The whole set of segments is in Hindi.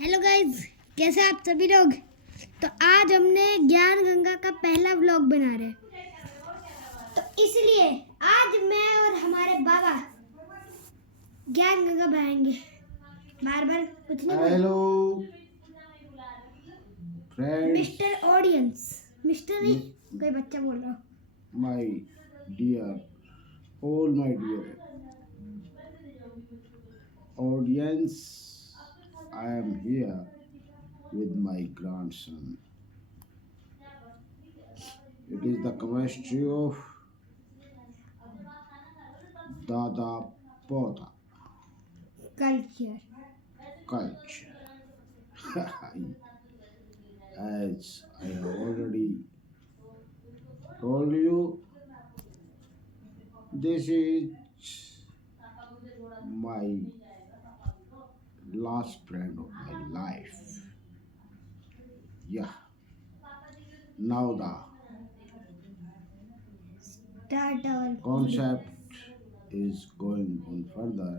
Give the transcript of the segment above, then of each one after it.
हेलो गाइज, कैसे आप सभी लोग। तो आज हमने ज्ञान गंगा का पहला व्लॉग बना रहे हैं, तो इसलिए आज मैं और हमारे बाबा ज्ञान गंगा बनाएंगे। बार बार कुछ नहीं बोलना। Hello friends, mister audience, mister नहीं, कोई बच्चा बोल रहा हूँ। My dear, all my dear audience, I am here with my grandson. It is the chemistry of Dada Pota culture. culture. As I have already told you, this is my last friend of my life. Yeah. Now the Start our concept is going on further.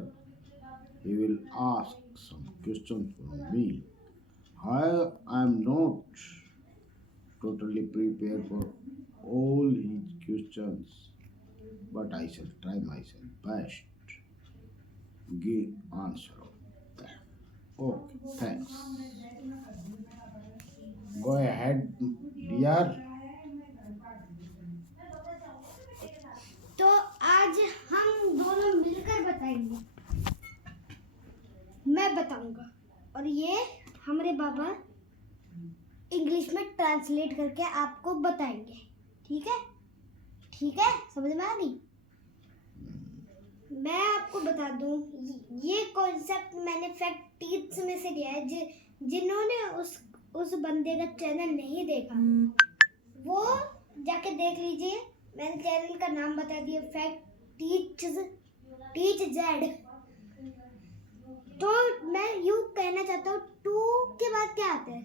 He will ask some questions from me. I am not totally prepared for all his questions, but I shall try myself best give answer of them. Okay, thanks. Go ahead, dear. तो आज हम दोनों मिलकर बताएंगे। मैं बताऊंगा और ये हमारे बाबा इंग्लिश में ट्रांसलेट करके आपको बताएंगे। ठीक है, ठीक है, समझ में आ रही। मैं आपको बता दूं, ये कॉन्सेप्ट मैंने फैक्ट टीप्स में से लिया है। जिन्होंने उस बंदे का चैनल नहीं देखा वो जाके देख लीजिए। मैंने चैनल का नाम बता दिया, फैक्ट टीच जेड। तो मैं यूं कहना चाहता हूँ, 2 के बाद क्या आता है।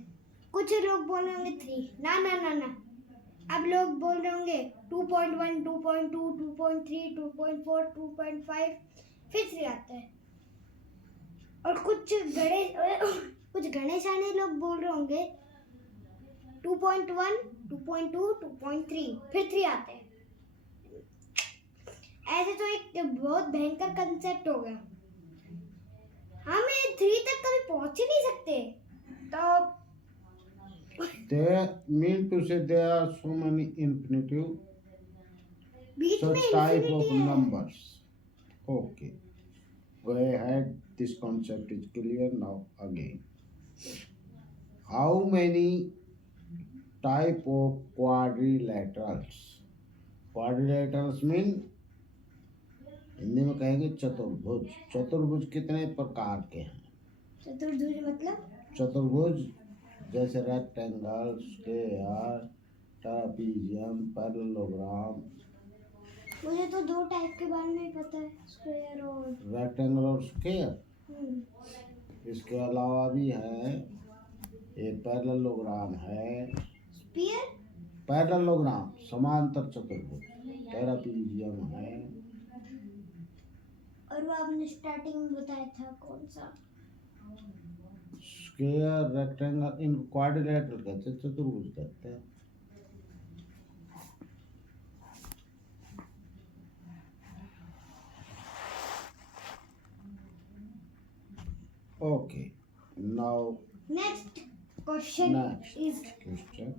कुछ लोग बोल रहे होंगे 3, ना ना ना ना, अब लोग बोल रहे होंगे 2.1, 2.2, 2.3, 2.4, 2.5, फिर 3 आता है। और कुछ गणेशाने लोग बोल रहे होंगे 2.1, 2.2, 2.3, फिर 3 आते हैं। ऐसे तो एक बहुत भयंकर कंसेप्ट हो गया। हम 3 तक कभी पहुंच ही नहीं सकते। तो They mean to say there are so many infinitive बीच में such type of infinity है। numbers. Okay. Go ahead. This concept is clear now again. How many type of quadrilaterals? Quadrilaterals mean Hindi में कहेंगे चतुर्भुज। चतुर्भुज कितने प्रकार के हैं? चतुर्भुज मतलब चतुर्भुज जैसे रेक्टेंगल, स्क्वायर, ट्रापीजियम, पैरेललोग्राम। मुझे तो 2 टाइप के बारे में ही पता है, स्क्वायर और रेक्टेंगल और स्क्वायर। इसके अलावा भी है एक पैरेललोग्राम है। स्फीयर, पैरेललोग्राम समांतर चतुर्भुज, ट्रापीजियम है। और वो आपने स्टार्टिंग में बताया था कौन सा? स्क्वायर, रेक्टेंगल, इन क्वाड्रिलेटरल कहते हैं, चतुर्भुज कहते हैं। Okay, now next question next is, question.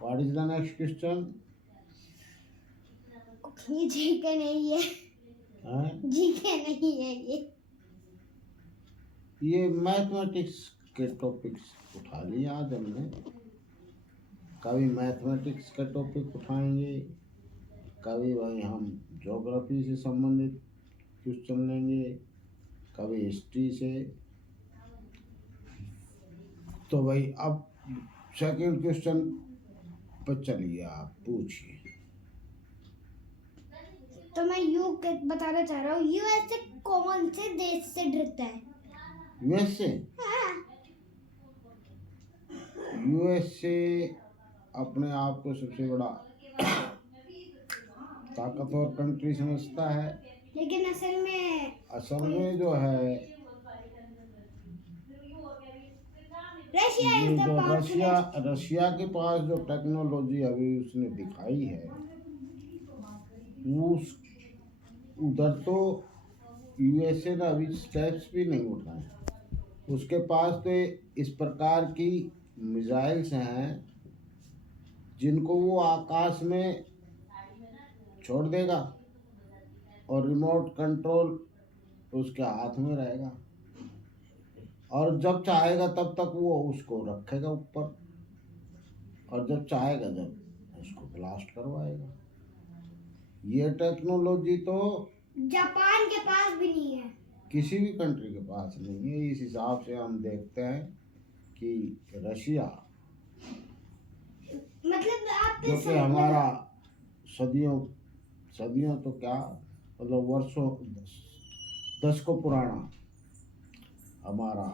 What is the next question? ये जीके नहीं है, हाँ? जीके नहीं है ये मैथमेटिक्स के टॉपिक्स उठा लिए आज हमने। कभी मैथमेटिक्स का टॉपिक उठाएंगे, कभी भाई हम ज्योग्राफी से संबंधित क्वेश्चन लेंगे, कभी हिस्ट्री से। तो भाई अब सेकंड क्वेश्चन पर चलिए, आप पूछिए। तो मैं यू बताना चाह रहा हूँ, यूएसए कौन से देश से डरता है? यूएसए? हाँ। यूएसए अपने आप को सबसे बड़ा ताकतवर कंट्री समझता है, लेकिन असल में जो है रशिया ये इज द जो पावरफुल। रशिया के पास जो टेक्नोलॉजी अभी उसने दिखाई है, उस उधर तो यूएसए ने अभी स्टेप्स भी नहीं उठाए। उसके पास तो इस प्रकार की मिसाइल्स हैं जिनको वो आकाश में छोड़ देगा और रिमोट कंट्रोल उसके हाथ में रहेगा, और जब चाहेगा तब तक वो उसको रखेगा ऊपर, और जब चाहेगा जब उसको ब्लास्ट करवाएगा। ये टेक्नोलॉजी तो जापान के पास भी नहीं है। किसी भी कंट्री के पास नहीं है। इस हिसाब से हम देखते हैं कि रशिया, मतलब आप जो कि हमारा सदियों सदियों तो क्या, मतलब वर्षों, दशकों पुराना हमारा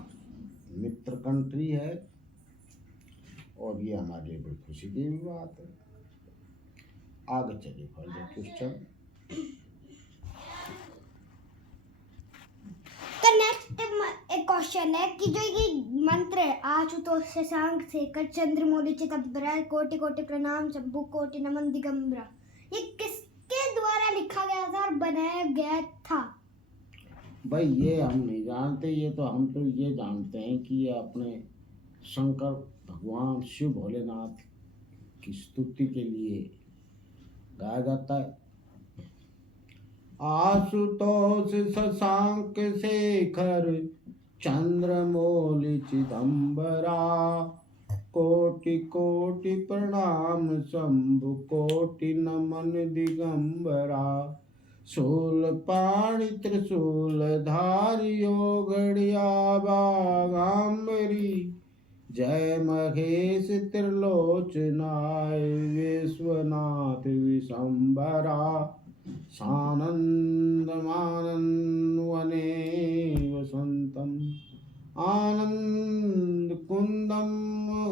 मित्र कंट्री है, और ये हमारे लिए बड़ी खुशी की भी बात है। आगे चलिए फर्दर क्वेश्चन। तो नेक्स्ट एक क्वेश्चन है कि जो ये मंत्र है, आशुतोष शशांक शेखर चंद्रमौली चिदंबरा कोटि कोटि प्रणाम शंभु कोटि नमन दिगंबरा, ये किसके द्वारा लिखा गया था और बनाया गया था? भाई ये हम नहीं जानते, ये तो हम तो ये जानते हैं कि ये अपने शंकर भगवान शिव भोलेनाथ की स्तुति के लिए गाया जाता है। आशुतोष शशांक शेखर चंद्रमौली चिदंबरा कोटि कोटि प्रणाम शंभु कोटि नमन दिगंबरा शूलपाणि त्रिशूल धारियो गड़िया बागाम्बरी जय महेश त्रिलोचनाय विश्वनाथ विशंभरा सानंदमानन्वने वसंतम आनंद कुंदम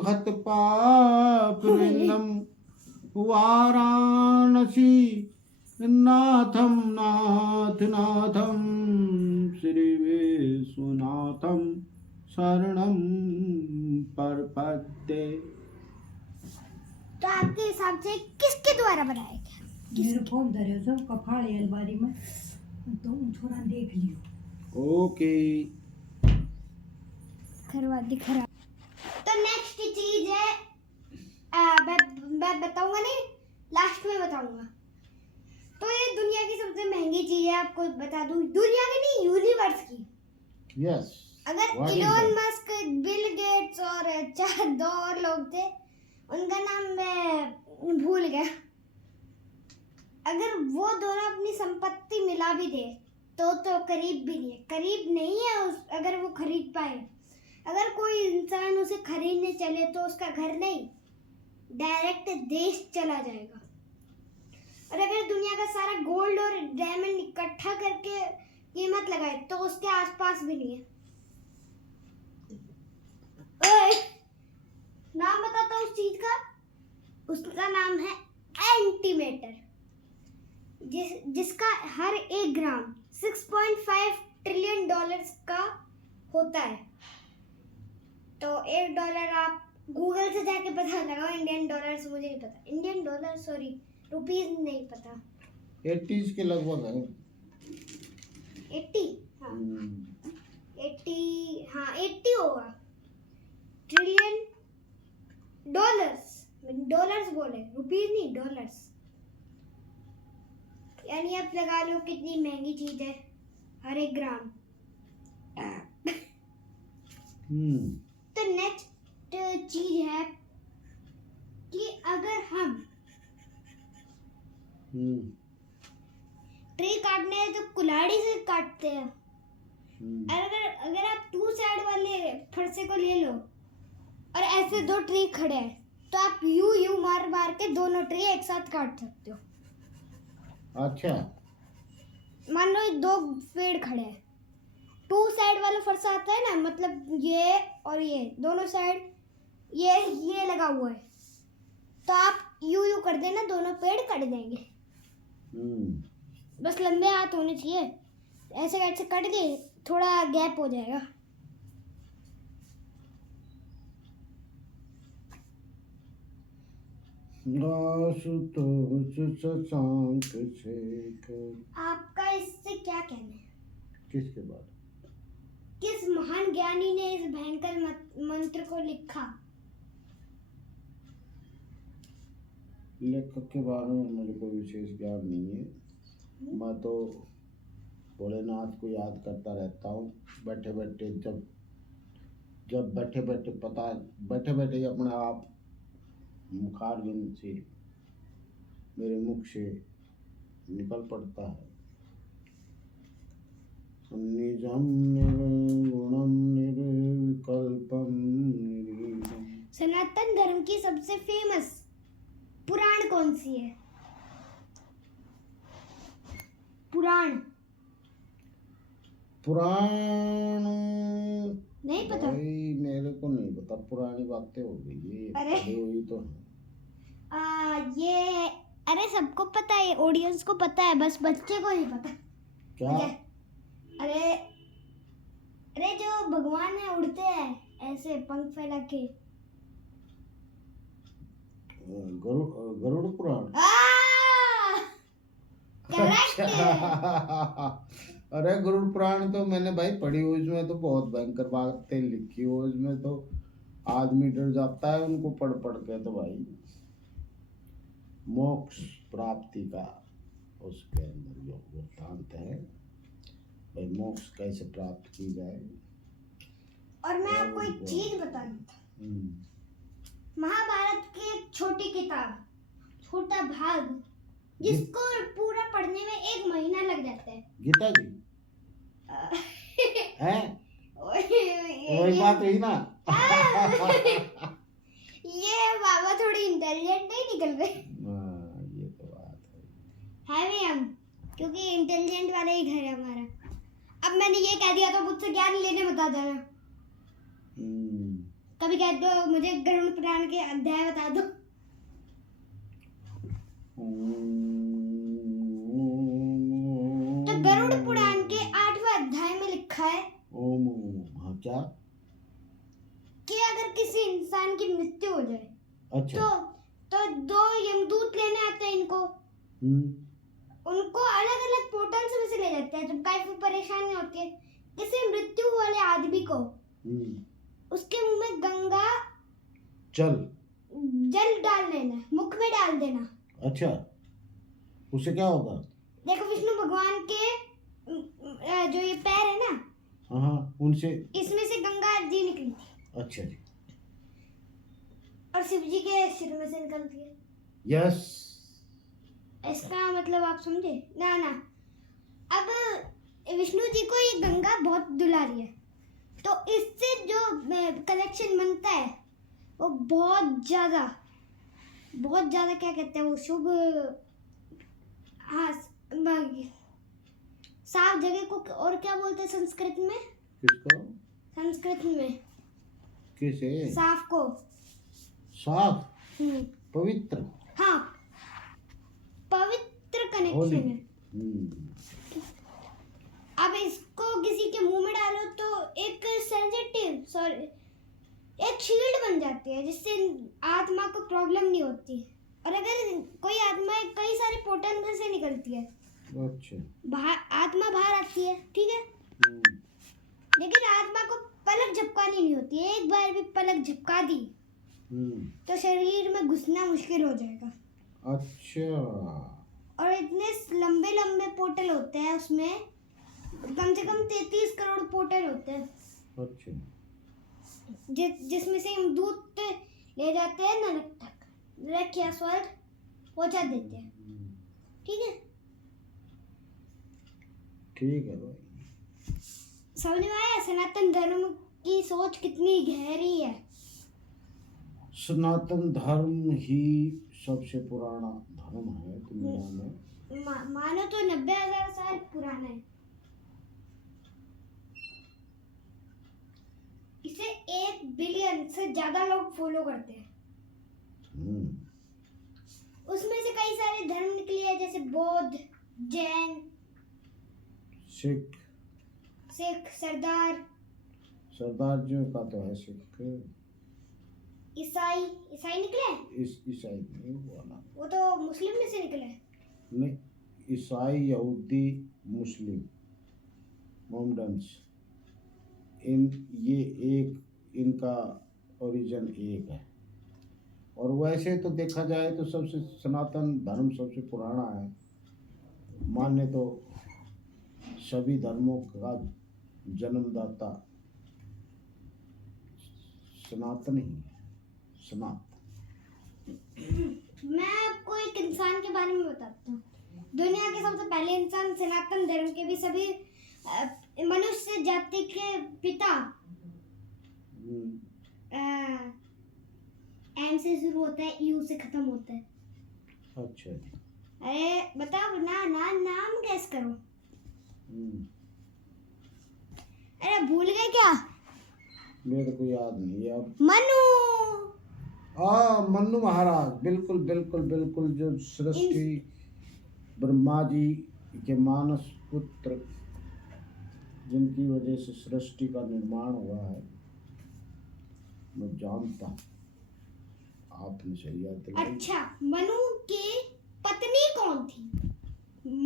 हतपापृंदम वाराणसी नाथम नाथ नाथम श्री विश्वनाथम शरणम प्रपद्ये। तो आपके हिसाब से किसके द्वारा बनाया गया? मेरे फोन धरे सब कफाड़े अलमारी में, तो छोरा देख लियो। ओके, खरा। तो नेक्स्ट चीज है, मैं बताऊंगा नहीं, लास्ट में बताऊंगा। तो ये दुनिया की सबसे महंगी चीज है, आपको बता दूं, दुनिया की नहीं यूनिवर्स की। यस। अगर इलोन मस्क, बिल गेट्स और चार दो और लोग थे, उनका नाम मैं भूल गया, अगर वो दोनों अपनी संपत्ति मिला भी दे तो करीब भी नहीं है, करीब नहीं है अगर वो खरीद पाए। अगर कोई इंसान उसे खरीदने चले तो उसका घर नहीं, डायरेक्ट देश चला जाएगा। और अगर दुनिया का सारा गोल्ड और डायमंड इकट्ठा करके कीमत लगाए तो उसके आसपास भी नहीं है। नाम बताता हूँ उस चीज का, उसका नाम है एंटीमेटर, जिसका हर 1 ग्राम 6.5 ट्रिलियन डॉलर्स का होता है। तो $1 आप गूगल से जाके पता लगाओ, इंडियन डॉलर्स मुझे नहीं पता, इंडियन डॉलर सॉरी रुपीस नहीं पता, 80 के लगभग है। 80, हाँ 80, हाँ 80 होगा ट्रिलियन डॉलर्स बोले, रुपीस नहीं, डॉलर्स। यानी आप लगा लो कितनी महंगी चीज है, हर 1 ग्राम। तो नेक्स्ट चीज है कि अगर हम ट्री काटने हैं तो कुल्हाड़ी से काटते हैं। अगर आप 2 साइड वाले फरसे को ले लो और ऐसे 2 ट्री खड़े हैं तो आप यू मार के दोनों ट्री एक साथ काट सकते हो। अच्छा, मान लो 2 पेड़ खड़े हैं, 2 साइड वाला फरसा आता है ना, मतलब ये और ये दोनों साइड ये लगा हुआ है, तो आप यू कर देना, दोनों पेड़ कट जाएंगे। बस लंबे हाथ होने चाहिए, ऐसे कट के थोड़ा गैप हो जाएगा। आशुतोष शशांक शेखर। आपका इससे क्या कहना है? किसके बाद? किस महान ज्ञानी ने इस भयंकर मंत्र को लिखा? लेखक के बारे में मुझे कोई विशेष ज्ञान नहीं है। मैं तो भोलेनाथ को याद करता रहता हूँ बैठे बैठे। जब बैठे बैठे ही अपने आप मुखारविंद से मेरे मुख से निकल पड़ता है, निजम निर्गुणम निर्विकल्पम निर्गुणम। सनातन धर्म की सबसे फेमस पुराण कौन सी है? पुराण नहीं पता? भाई मेरे को नहीं पता, पुरानी बातें हो गई ये। अरे पढ़ी हुई तो है। ये अरे सबको पता है, ऑडियंस को पता है, बस बच्चे को नहीं पता। क्या? अरे अरे जो भगवान है उड़ते हैं ऐसे पंख फैला के। गरुड़ पुराण। करेक्ट। अरे गरुड़ पुराण तो मैंने भाई पढ़ी हुई, उसमें तो बहुत भयंकर बातें लिखी हो। उसमें तो आदमी डर जाता है उनको पढ़ पढ़ के। तो भाई मोक्ष प्राप्ति का उसके अंदर जो वृत्तांत है भाई, मोक्ष कैसे प्राप्त की जाए। और मैं आपको एक चीज बता दूं, महाभारत की एक छोटी किताब, छोटा भाग, जिसको पूरा पढ़ने में 1 महीना लग जाता है। गीता जी है वही बात हुई ना। ये बाबा थोड़ी इंटेलिजेंट नहीं निकल रहे। ये तो बात है भी हम, क्योंकि इंटेलिजेंट वाला ही घर है हमारा। अब मैंने ये कह दिया तो मुझसे ज्ञान लेने बता देना। कभी कह दो मुझे गरुड़ पुराण के अध्याय बता दो। तो गरुड़ पुराण के 8वें अध्याय में लिखा है ओम। हाँ क्या? कि अगर किसी इंसान की मृत्यु हो जाए, अच्छा, तो 2 यमदूत लेने आते हैं इनको। उनको अलग अलग पोर्टल्स में से ले जाते हैं। जब काफी परेशानी होती है किसी मृत्यु वाले आदमी को, उसके मुंह में गंगा जल डाल देना, मुख में डाल देना। अच्छा, उससे क्या होगा? देखो विष्णु भगवान के जो ये पैर है ना, हाँ, उनसे इसमें से गंगा जी निकली थी। अच्छा जी। और शिव जी के सिर में से निकलती है। यस, इसका मतलब आप समझे ना? अब विष्णु जी को ये गंगा बहुत दुलारी है, तो इससे जो कलेक्शन बनता है वो बहुत ज्यादा क्या कहते हैं वो, शुभ, हाँ, साफ जगह को और क्या बोलते हैं संस्कृत में? किसको? संस्कृत में किसे? साफ को। साफ, पवित्र। हाँ, पवित्र कनेक्शन है। अब इसको किसी के मुंह में डालो तो एक एक शील्ड बन जाती है, जिससे आत्मा को प्रॉब्लम नहीं होती। और अगर कोई आत्मा कई सारे पोर्टल में से निकलती है, अच्छा, आत्मा बाहर आती है, ठीक है, लेकिन आत्मा को पलक झपकानी नहीं होती। एक बार भी पलक झपका दी तो शरीर में घुसना मुश्किल हो जाएगा। अच्छा। और इतने लंबे लंबे पोर्टल होते हैं उसमें, कम से कम 33 करोड़ पोर्टल होते हैं। अच्छा, जिसमें से हम दूध ले जाते हैं नरक तक, नरक या स्वर्ग पहुंचा देते हैं। ठीक है, ठीक है भाई। समझ में आया सनातन धर्म की सोच कितनी गहरी है? सनातन धर्म ही सबसे पुराना धर्म है दुनिया में। मानो तो 90,000 साल पुराना है। इसे 1 बिलियन से ज्यादा लोग फॉलो करते हैं। उसमें से कई सारे धर्म निकले हैं, जैसे बौद्ध, जैन, सिख, सरदार जी का तो है सिख। ईसाई ईसाई निकले? इस ईसाई नहीं हुआ ना, वो तो मुस्लिम में से निकले। नहीं, ईसाई, यहूदी, मुस्लिम, मोहम्मडन्स, इन ये एक इनका ओरिजिन एक है। और वैसे तो देखा जाए तो सबसे सनातन धर्म सबसे पुराना है, माने तो सभी धर्मों का जन्मदाता सनातन ही है, सनातन। मैं आपको एक इंसान के बारे में बताता हूँ। दुनिया के सबसे पहले इंसान सनातन धर्म के भी सभी मनुष्य जाति के पिता एम से शुरू होता है, यू से खत्म होता है। अच्छा जी। अरे बताओ ना, नाम गैस करो। अरे भूल गए क्या? मेरे को याद नहीं अब। मनु। मन्नू महाराज, बिल्कुल बिल्कुल बिल्कुल, जो सृष्टि ब्रह्मा जी के मानस पुत्र, जिनकी वजह से सृष्टि का निर्माण हुआ है, मैं जानता हूँ। आपने सही याद दिलाई। अच्छा, मनु की पत्नी कौन थी?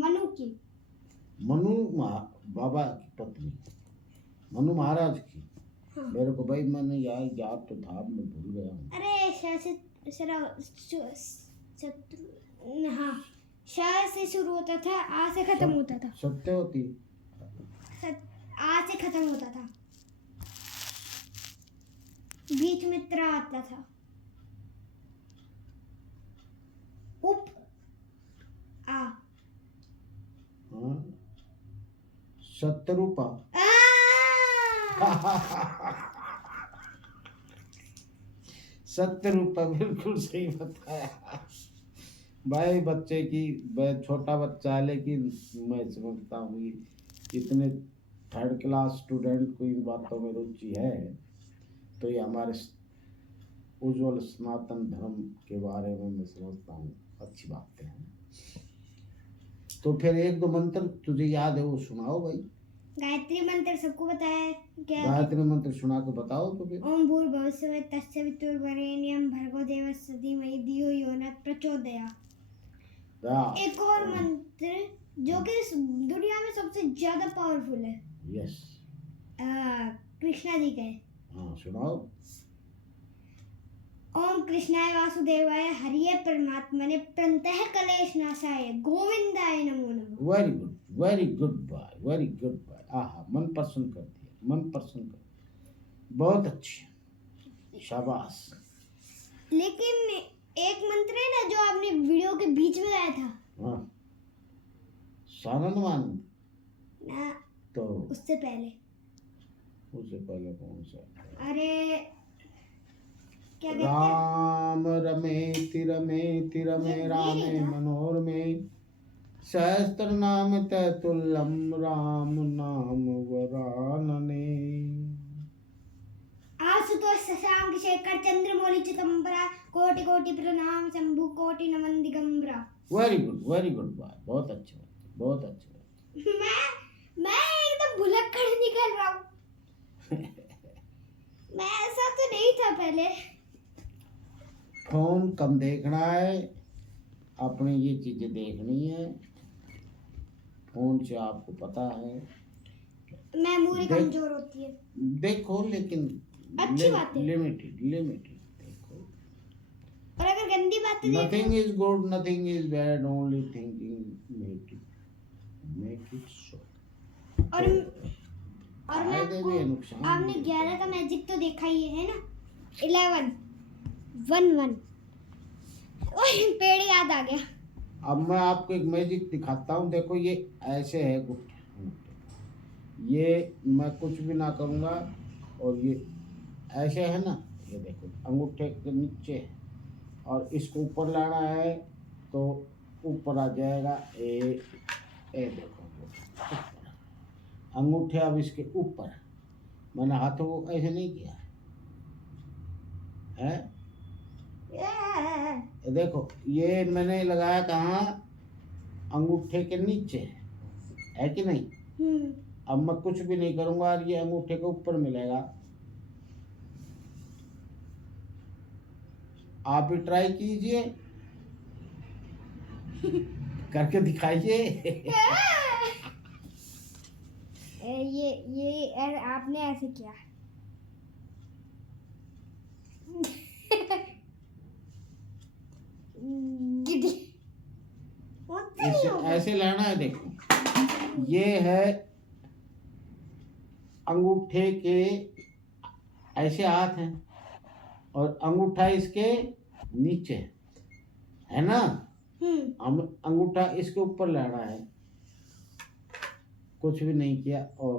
मनु की बाबा की पत्नी, मनु महाराज की। हाँ। मेरे को भाई, मैंने याद तो था, मैं भूल गया हूँ। अरे हाँ, शाह से शुरू होता था, आ से खत्म होता था। सत्य होती, आ से खत्म होता था, बीच में त्रा आता था, उप आ। हाँ, सत्यरूपा। सत्यरूपा, बिल्कुल सही बताया भाई। बच्चे की, छोटा बच्चा है, लेकिन मैं समझता हूँ इतने थर्ड क्लास स्टूडेंट को इन बातों में रुचि है, तो ये हमारे उज्जवल सनातन धर्म के बारे में मैं समझता हूँ अच्छी बातें हैं। तो फिर एक दो मंत्र तुझे याद है वो सुनाओ भाई। गायत्री मंत्र सबको बताया है क्या? गायत्री मंत्र सुना के बताओ तो फिर। ओम भूर्भुवस्सुः तस्य वितुर्वरेण्यं भर्गो देवस्य धीमहि धियो यो न प्रचोदयात्। एक और मंत्र जो कि इस दुनिया में सबसे ज्यादा पावरफुल है। यस। कृष्णा जी का है। हाँ सुनाओ। ओम कृष्णाय वासुदेवाय हरिये परमात्मने प्रणतः कलेश नाशाय गोविंदाय नमो नमः। Very good, very good boy, very good boy. आहा, मन प्रसन्न कर दिया, मन प्रसन्न कर दिया। बहुत अच्छी, शाबाश। लेकिन एक मंत्र है ना जो आपने वीडियो के बीच में गाया था। हाँ, सानंदवान ना, तो उससे पहले कौन सा? अरे क्या कहते हैं? राम रमेति रमेति रमे रामे मनोरमे सहस्त्र नाम तैतुल्यम राम नाम वरानने। आशुतोष शशांक शेखर चंद्रमौली चिदंबरा कोटि कोटि प्रणाम शंभु कोटि नमन Digambara. Very good, very good boy, बहुत अच्छे बात, बहुत अच्छे बात। मैं एकदम भुलक्कड़ निकल रहा हूँ। मैं ऐसा तो नहीं था पहले। फोन कम देखना है, अपने ये चीजें देखनी है। फोन से आपको पता है मेमोरी कमजोर होती है। देखो, लेकिन अच्छी बात है। लिमिटेड देखो। और अगर गंदी बातें nothing is good, nothing is bad, only thinking make it so. और मैं नुकसान आपने 11 का मैजिक तो देखा ही है ना? 11 1 1 पेड़ याद आ गया। अब मैं आपको एक मैजिक दिखाता हूँ। देखो, ये ऐसे है गुट्टे, ये मैं कुछ भी ना करूँगा और ये ऐसे है ना, ये देखो अंगूठे के नीचे है और इसको ऊपर लाना है तो ऊपर आ जाएगा। ए देखो अंगूठे अब इसके ऊपर, मैंने हाथों को ऐसे नहीं किया है। देखो ये मैंने लगाया कहाँ, अंगूठे के नीचे है कि नहीं? अब मैं कुछ भी नहीं करूँगा और ये अंगूठे के ऊपर मिलेगा। आप भी ट्राई कीजिए, करके दिखाइए। आपने ऐसे किया। गिद्दी। मुझसे नहीं इसे होगा। ऐसे लेना है, देखो ये है अंगूठे के ऐसे हाथ हैं और अंगूठा इसके नीचे है ना। हम अंगूठा इसके ऊपर लेना है, कुछ भी नहीं किया। और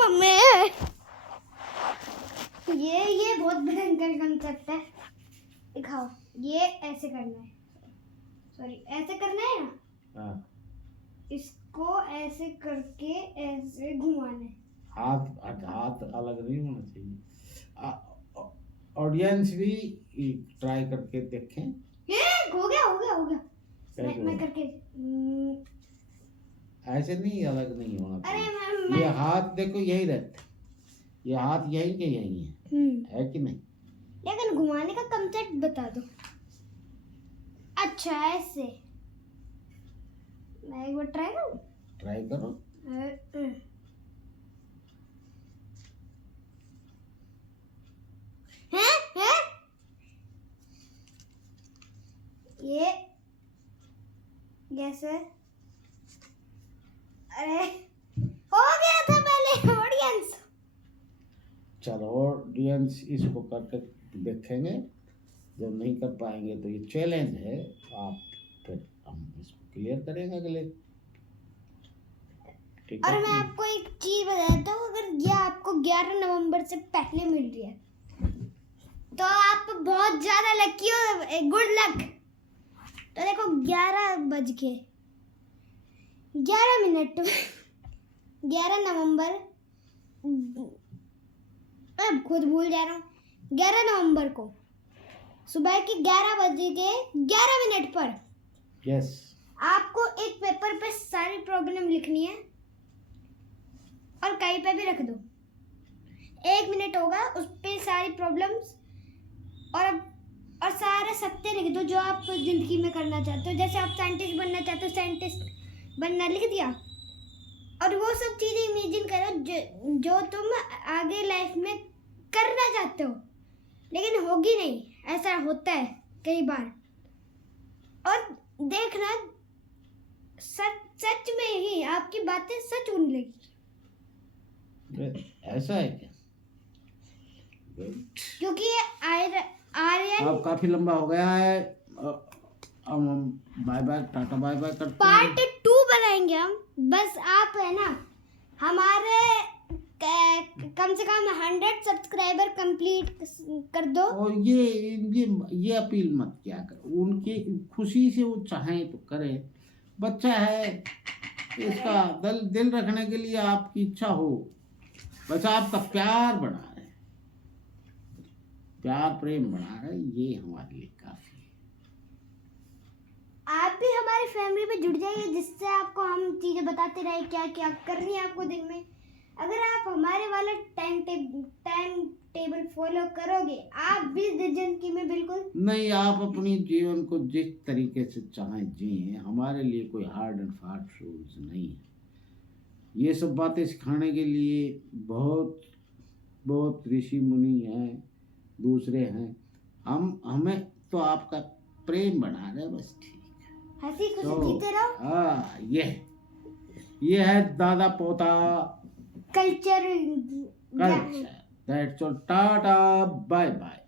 मम्मी, ये बहुत भयंकर कंसेप्ट है। दिखाओ, ये ऐसे करना है, सॉरी ऐसे करना है ना, हाँ, इसको ऐसे करके ऐसे घुमाना है। हाथ हाथ अलग नहीं होना चाहिए। ऑडियंस भी ट्राई करके देखें। हो गया हो गया हो गया। कैसे मैं होगा? करके ऐसे नहीं, अलग नहीं होना अरे चाहिए। ये हाथ देखो यही रहते, ये हाथ यही के यही है कि नहीं। लेकिन घुमाने का कंसेप्ट बता दो। अच्छा ऐसे, मैं एक बार ट्राई करूं। ट्राई करो। हैं? ये कैसे? अरे हो गया था पहले। ऑडियंस, चलो ऑडियंस इसको करके देखेंगे, जब नहीं कर पाएंगे तो ये चैलेंज है। आप फिर हम इसको क्लियर करेंगे अगले। ठीक और है। मैं आपको एक चीज बताता हूँ, अगर ये आपको 11 नवंबर से पहले मिल रही है तो आप बहुत ज्यादा लकी हो, गुड लक। तो देखो 11:11 11 नवंबर, अब खुद भूल जा रहा हूँ। 11 नवंबर को सुबह के 11:11 पर यस, आपको एक पेपर पे सारी प्रॉब्लम लिखनी है और कहीं पे भी रख दो। 1 मिनट होगा, उस पे सारी प्रॉब्लम्स और सारे सत्य लिख दो जो आप जिंदगी में करना चाहते हो। जैसे आप साइंटिस्ट बनना चाहते हो, साइंटिस्ट बनना लिख दिया। और वो सब चीजें इमेजिन करो जो तुम आगे लाइफ में करना चाहते हो, लेकिन होगी नहीं। ऐसा होता है कई बार। और देखना, सच में ही आपकी बातें सच होने लगी। ऐसा है क्या? क्योंकि ये आर्यन अब काफी लंबा हो गया है। अब हम bye bye, tata bye bye करते हैं। पार्ट 2 बनाएंगे हम। बस आप है ना हमारे कम से कम 100 सब्सक्राइबर कंप्लीट कर दो। और ये अपील मत किया करो, उनकी खुशी से वो चाहें तो करें। बच्चा है, इसका दिल रखने के लिए आपकी इच्छा हो। बस आपका प्यार बढ़ा रहे, प्यार प्रेम बढ़ा रहे, ये हमारे लिए काफी है। आप भी हमारी फैमिली में जुड़ जाइए, जिससे आपको हम चीजें बताते रहे क्या क्या करनी है आपको दिन में। अगर आप हमारे वाला टाइम टेबल फॉलो करोगे, आप भी जिंदगी में बिल्कुल नहीं, आप अपनी जीवन को जिस तरीके से चाहें जिए। हमारे लिए कोई हार्ड एंड फास्ट रूल्स नहीं है। ये सब बातें सिखाने के लिए बहुत बहुत ऋषि मुनि हैं, दूसरे हैं। हमें तो आपका प्रेम बना रहे, बस ठीक है। हंसी खुशी तो जीते रहो। हाँ, ये है दादा पोता culture. That's all. Tata bye bye.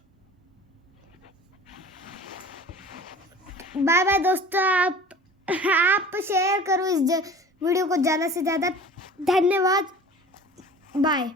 Bye bye दोस्तों। आप शेयर करो इस वीडियो को ज़्यादा से ज़्यादा। धन्यवाद। बाय।